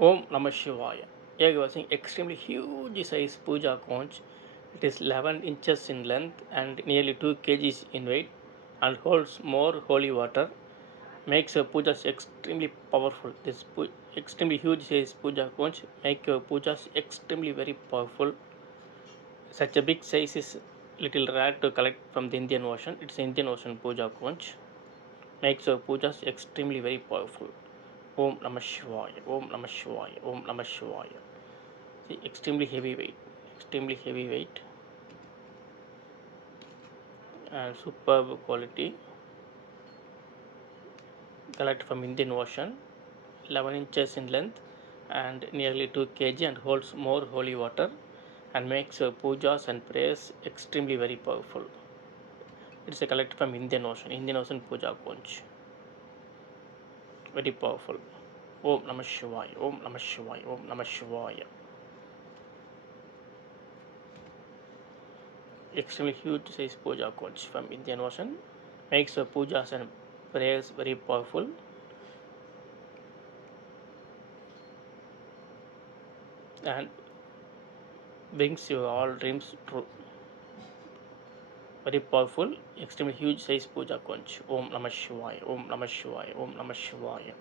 Om Namaha Shivaya. Here you are seeing extremely huge size puja conch. It is 11 inches in length and nearly 2 kgs in weight and holds more holy water. Makes your pujas extremely powerful. This extremely huge size puja conch make your pujas extremely very powerful. Such a big size is little rare to collect from the Indian Ocean. It's Indian Ocean puja conch. Makes your pujas extremely very powerful. Om Namah Shivaya, Om Namah Shivaya, Om Namah Shivaya. See, extremely heavy weight, and superb quality. Collect from Indian Ocean, 11 inches in length, and nearly 2 kg, and holds more holy water, and makes pujas and prayers extremely very powerful. It's a collect from Indian Ocean puja conch. Very powerful. Om Namah Shivaya, Om Namah Shivaya, Om Namah Shivaya. Extremely huge size puja conch from Indian Ocean. Makes pujas and prayers very powerful. And brings your all dreams true. Very powerful, extremely huge size puja conch. Om Namah Shivaya, Om Namah Shivaya, Om Namah Shivaya.